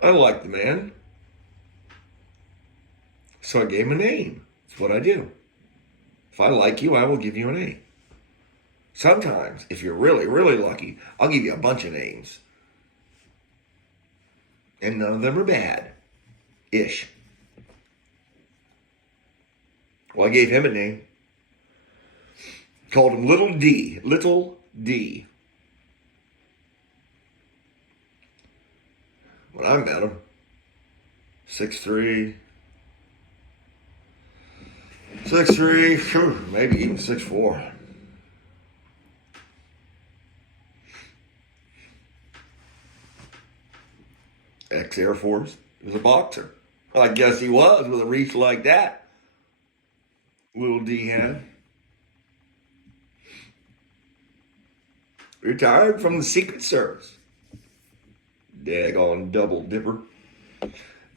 I liked the man, so I gave him a name. That's what I do. If I like you, I will give you a name. Sometimes, if you're really, really lucky, I'll give you a bunch of names. And none of them are bad. Ish. Well, I gave him a name. Called him Little D. Little D. When I met him, 6'3", 6'3", maybe even 6'4". Ex-Air Force. He was a boxer. I guess he was with a reach like that. Little D had. Retired from the Secret Service. Daggone double dipper.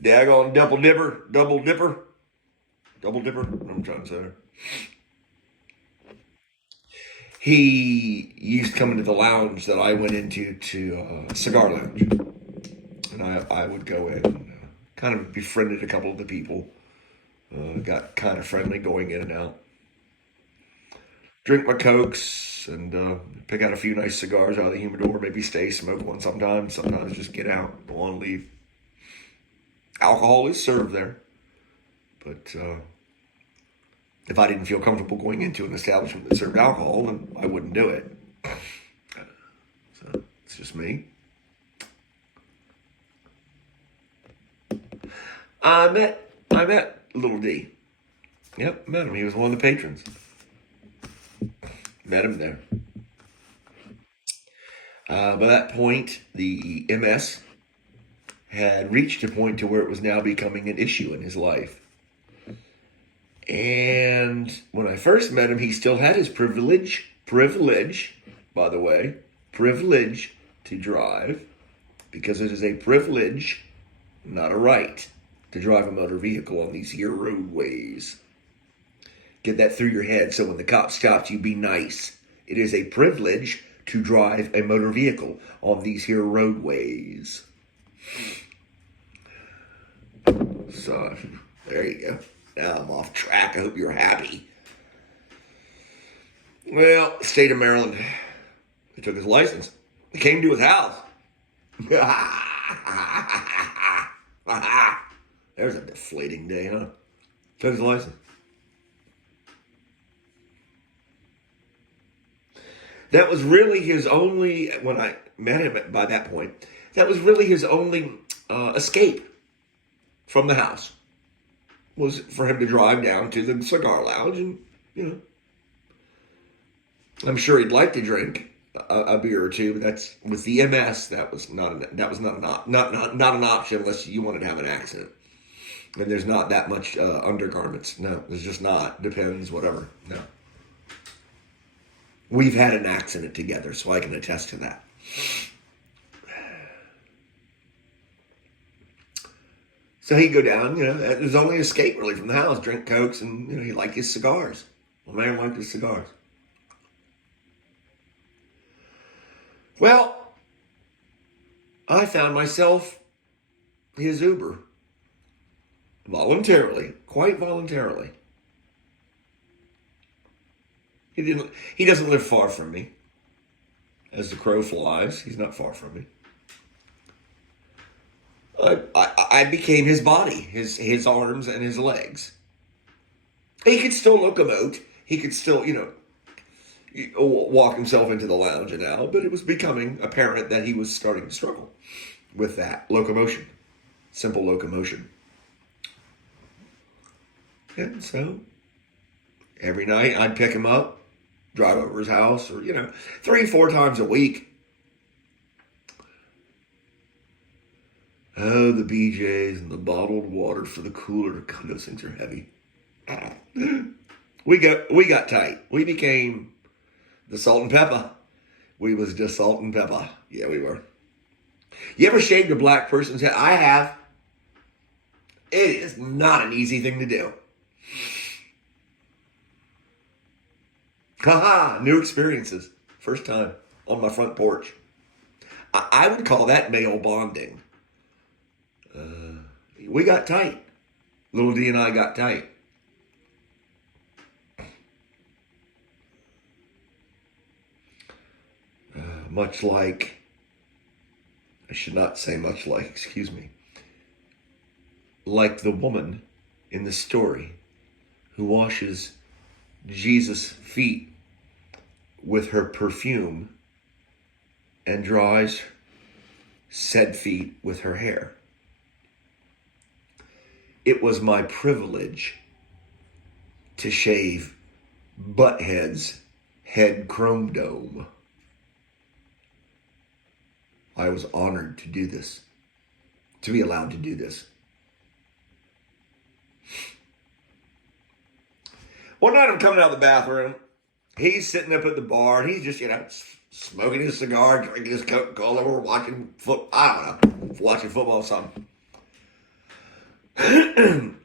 Daggone double dipper. Double dipper. Double dipper. I'm trying to say. He used to come into the lounge that I went into to cigar lounge. And I would go in and kind of befriended a couple of the people. Got kind of friendly going in and out. Drink my Cokes and pick out a few nice cigars out of the humidor. Maybe stay, smoke one sometimes. Sometimes just get out, go on, leave. Alcohol is served there. But if I didn't feel comfortable going into an establishment that served alcohol, then I wouldn't do it. So it's just me. I met Little D. Yep, met him. He was one of the patrons. Met him there. By that point, the MS had reached a point to where it was now becoming an issue in his life. And when I first met him, he still had his privilege, by the way, privilege to drive, because it is a privilege, not a right, to drive a motor vehicle on these here roadways. Get that through your head so when the cop stops you, be nice. It is a privilege to drive a motor vehicle on these here roadways. So, there you go. Now I'm off track. I hope you're happy. Well, state of Maryland. They took his license. They came to his house. There's a deflating day, huh? Took his license. That was really his only, when I met him by that point, that was really his only escape from the house. Was for him to drive down to the cigar lounge and, I'm sure he'd like to drink a beer or two, but that's, with the MS, that was not an option unless you wanted to have an accident. And there's not that much undergarments. No, there's just not. Depends, whatever. No. We've had an accident together, so I can attest to that. So he'd go down, there's only escape really from the house, drink Cokes, and, he liked his cigars. The man liked his cigars. Well, I found myself his Uber. Voluntarily, quite voluntarily. He doesn't live far from me. As the crow flies, he's not far from me. I became his body, his arms and his legs. He could still locomote. He could still, walk himself into the lounge and out, but it was becoming apparent that he was starting to struggle with that locomotion, simple locomotion. And so every night I'd pick him up, drive over his house, or, 3-4 times a week. Oh, the BJs and the bottled water for the cooler. God, those things are heavy. We got tight. We became the salt and pepper. We was just salt and pepper. Yeah, we were. You ever shaved a black person's head? I have. It is not an easy thing to do. Haha, new experiences. First time on my front porch. I would call that male bonding. we got tight. Little D and I got tight. Much like, I should not say much like, excuse me, like the woman in the story who washes Jesus' feet with her perfume and dries said feet with her hair. It was my privilege to shave Butthead's head chrome dome. I was honored to do this, to be allowed to do this. One night I'm coming out of the bathroom. He's sitting up at the bar and he's just, smoking his cigar, drinking his Coca-Cola. We're watching watching football or something. And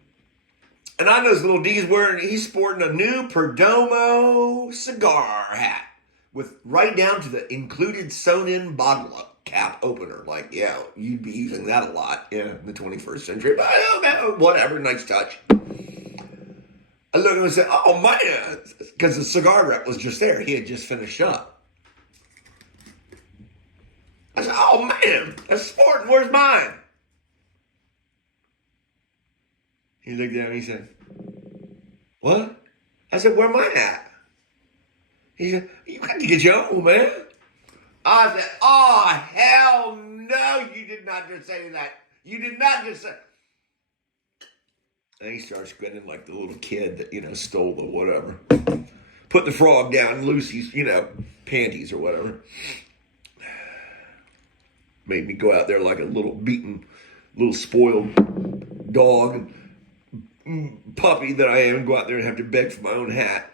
I notice little D's he's sporting a new Perdomo cigar hat with right down to the included sewn-in bottle cap opener. Like, yeah, you'd be using that a lot in the 21st century. But I don't know, whatever, nice touch. I look at him and say, oh man, because the cigar rep was just there. He had just finished up. I said, oh man, that's sporting, where's mine? He looked down and he said, what? I said, where mine at? He said, you got to get your own, man. I said, oh, hell no, you did not just say that. You did not just say. And he starts grinning like the little kid that, stole the whatever. Put the frog down in Lucy's, panties or whatever. Made me go out there like a little beaten, little spoiled dog, puppy that I am, go out there and have to beg for my own hat.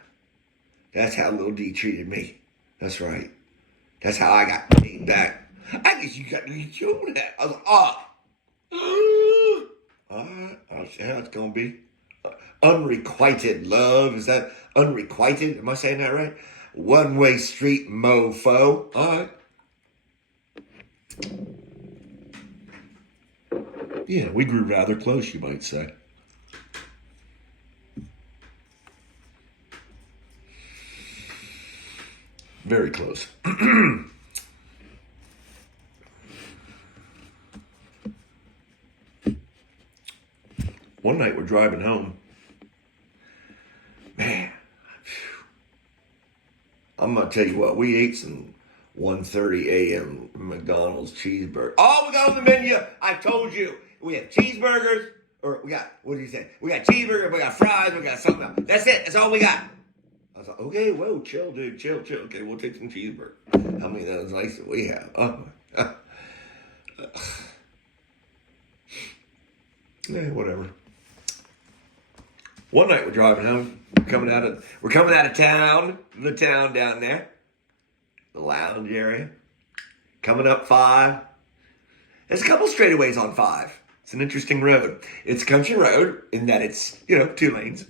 That's how little D treated me. That's right. That's how I got paid back. I guess you got to get your own hat. I was like, all right, I'll see how it's going to be. Unrequited love. Is that unrequited? Am I saying that right? One-way street mofo. All right. Yeah, we grew rather close, you might say. Very close. One night we're driving home. Man, I'm going to tell you what, we ate some 1:30 a.m. McDonald's cheeseburger. Oh, we got on the menu. I told you. We have cheeseburgers, or we got, what did you say? We got cheeseburger, we got fries, we got something else. That's it. That's all we got. I was like, okay, whoa, chill, dude, chill. Okay, we'll take some cheeseburger. How many of those nice that we have? Oh, yeah, whatever. One night we're driving home. We're coming out of town, the town down there, the lounge area. Coming up 5. There's a couple straightaways on 5. It's an interesting road. It's a country road in that it's 2 lanes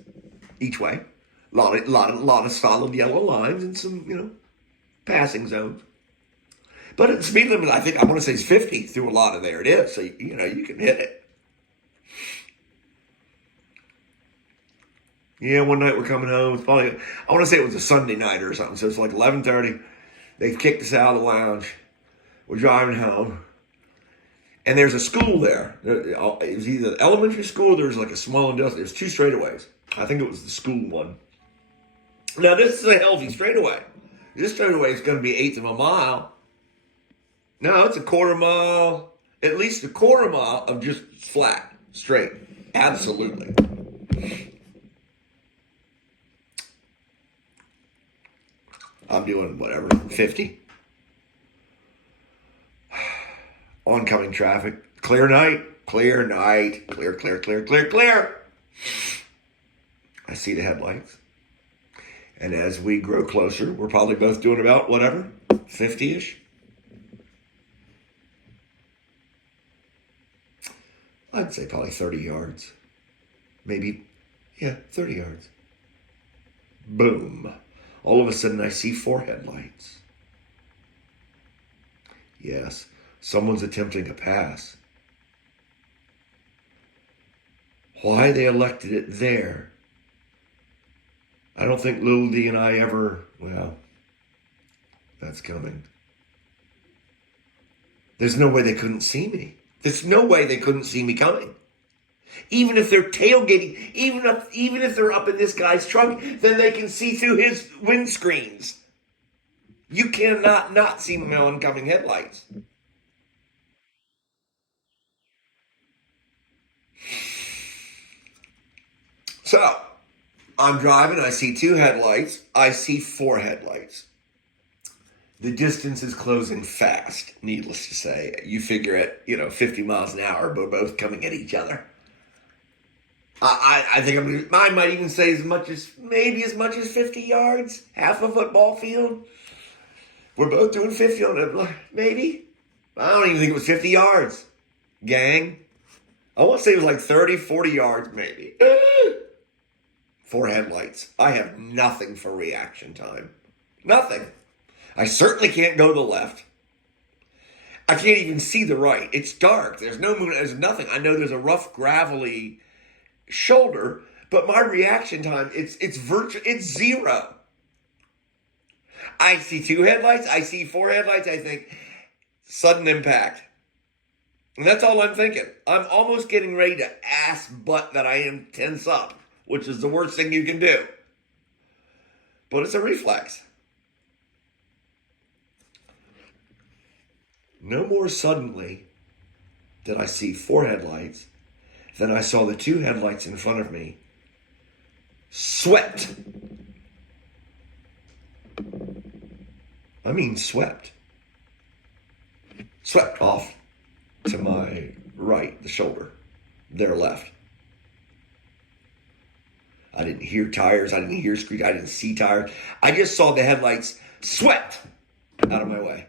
each way. A lot of solid yellow lines and some passing zones. But the speed limit, I want to say, is 50 through a lot of there. It is, so you can hit it. Yeah, one night we're coming home. It's probably, I want to say it was a Sunday night or something. So it's like 11:30. They've kicked us out of the lounge. We're driving home. And there's a school there. It was either elementary school or there's like a small industrial. There's 2 straightaways. I think it was the school one. Now, this is a healthy straightaway. This straightaway is going to be 1/8 of a mile. No, it's a 1/4 mile. At least a 1/4 mile of just flat, straight. Absolutely. I'm doing whatever, 50. Oncoming traffic. Clear night. Clear. I see the headlights. And as we grow closer, we're probably both doing about, 50-ish. I'd say probably 30 yards. Maybe, 30 yards. Boom. All of a sudden, I see 4 headlights. Yes, someone's attempting a pass. Why they elected it there, I don't think Little D and I ever, well, that's coming. There's no way they couldn't see me. There's no way they couldn't see me coming. Even if they're tailgating, even if they're up in this guy's trunk, then they can see through his windscreens. You cannot not see my oncoming headlights. So, I'm driving, I see 2 headlights, I see 4 headlights. The distance is closing fast, needless to say. You figure at, 50 miles an hour, we're both coming at each other. I think I might even say as much as 50 yards, half a football field. We're both doing 50 on it, maybe. I don't even think it was 50 yards, gang. I want to say it was like 30, 40 yards, maybe. 4 headlights. I have nothing for reaction time. Nothing. I certainly can't go to the left. I can't even see the right. It's dark. There's no moon. There's nothing. I know there's a rough, gravelly shoulder, but my reaction time, it's zero. I see 2 headlights. I see 4 headlights. I think sudden impact. And that's all I'm thinking. I'm almost getting ready to ass butt that I am tense up, which is the worst thing you can do. But it's a reflex. No more suddenly did I see 4 headlights than I saw the 2 headlights in front of me swept. I mean swept. Swept off to my right, the shoulder, their left. I didn't hear tires. I didn't hear screech. I didn't see tires. I just saw the headlights swept out of my way.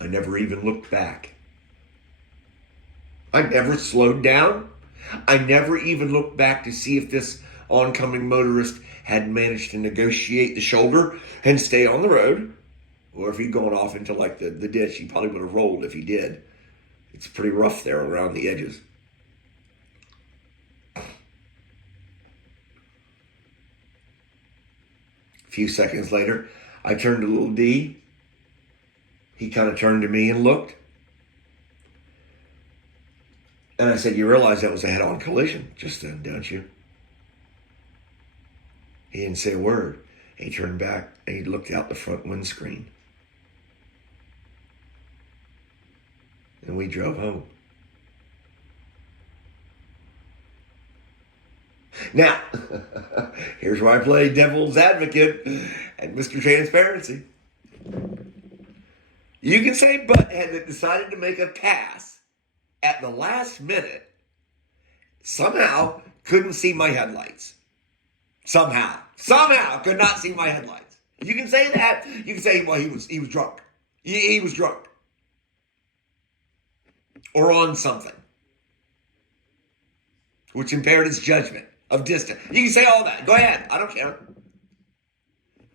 I never even looked back. I never slowed down. I never even looked back to see if this oncoming motorist had managed to negotiate the shoulder and stay on the road. Or if he'd gone off into like the ditch, he probably would have rolled if he did. It's pretty rough there around the edges. A few seconds later, I turned to Little D. He kind of turned to me and looked. And I said, "You realize that was a head-on collision just then, don't you?" He didn't say a word. He turned back and he looked out the front windscreen. And we drove home. Now, here's where I play devil's advocate and Mr. Transparency. You can say butthead that decided to make a pass at the last minute somehow couldn't see my headlights. Somehow could not see my headlights. You can say that. You can say, well, he was drunk. He was drunk. Or on something, which impaired his judgment of distance. You can say all that. Go ahead. I don't care.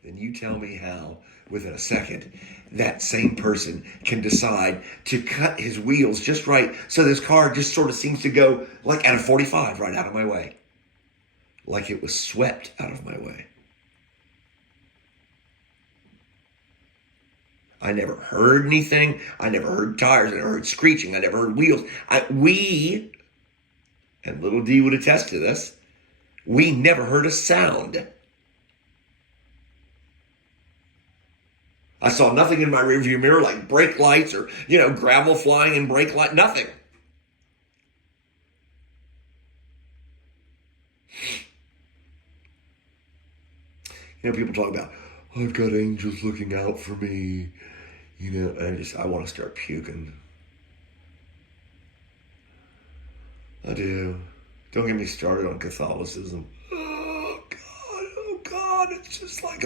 Then you tell me how, within a second, that same person can decide to cut his wheels just right so this car just sort of seems to go like at a 45 right out of my way. Like it was swept out of my way. I never heard anything. I never heard tires. I never heard screeching. I never heard wheels. We, and Little D would attest to this, we never heard a sound. I saw nothing in my rearview mirror like brake lights or, gravel flying in brake light. Nothing. People talk about, I've got angels looking out for me. I want to start puking. I do. Don't get me started on Catholicism. Oh God, it's just like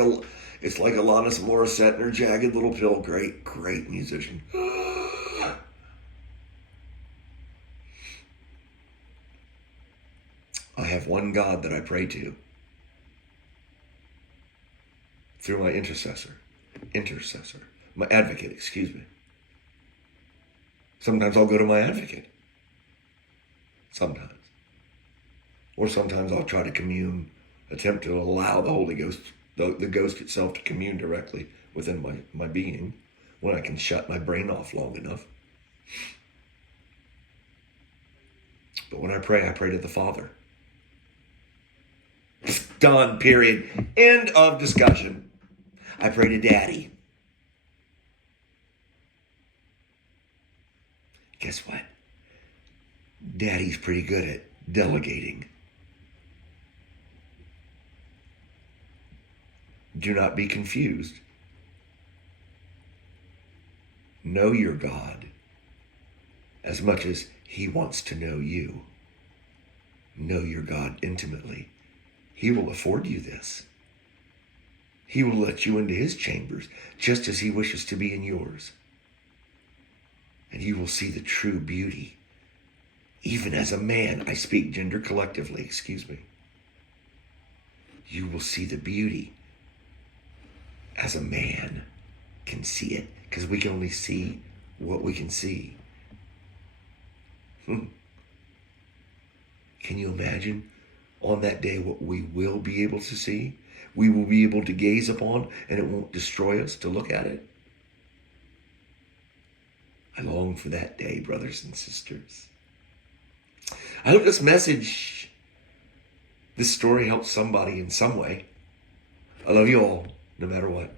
it's like Alanis Morissette and her Jagged Little Pill. Great musician. I have one God that I pray to through my intercessor. intercessor, my advocate, excuse me. Sometimes I'll go to my advocate. Sometimes. Or sometimes I'll try to commune, attempt to allow the Holy Ghost, the ghost itself to commune directly within my being when I can shut my brain off long enough. But when I pray to the Father. Done, period. End of discussion. I pray to Daddy. Guess what? Daddy's pretty good at delegating. Do not be confused. Know your God as much as he wants to know you. Know your God intimately. He will afford you this. He will let you into his chambers just as he wishes to be in yours. And you will see the true beauty. Even as a man, I speak gender collectively, excuse me. You will see the beauty as a man can see it, because we can only see what we can see. Can you imagine on that day what we will be able to see? We will be able to gaze upon, and it won't destroy us to look at it. I long for that day, brothers and sisters. I hope this story helps somebody in some way. I love you all, no matter what.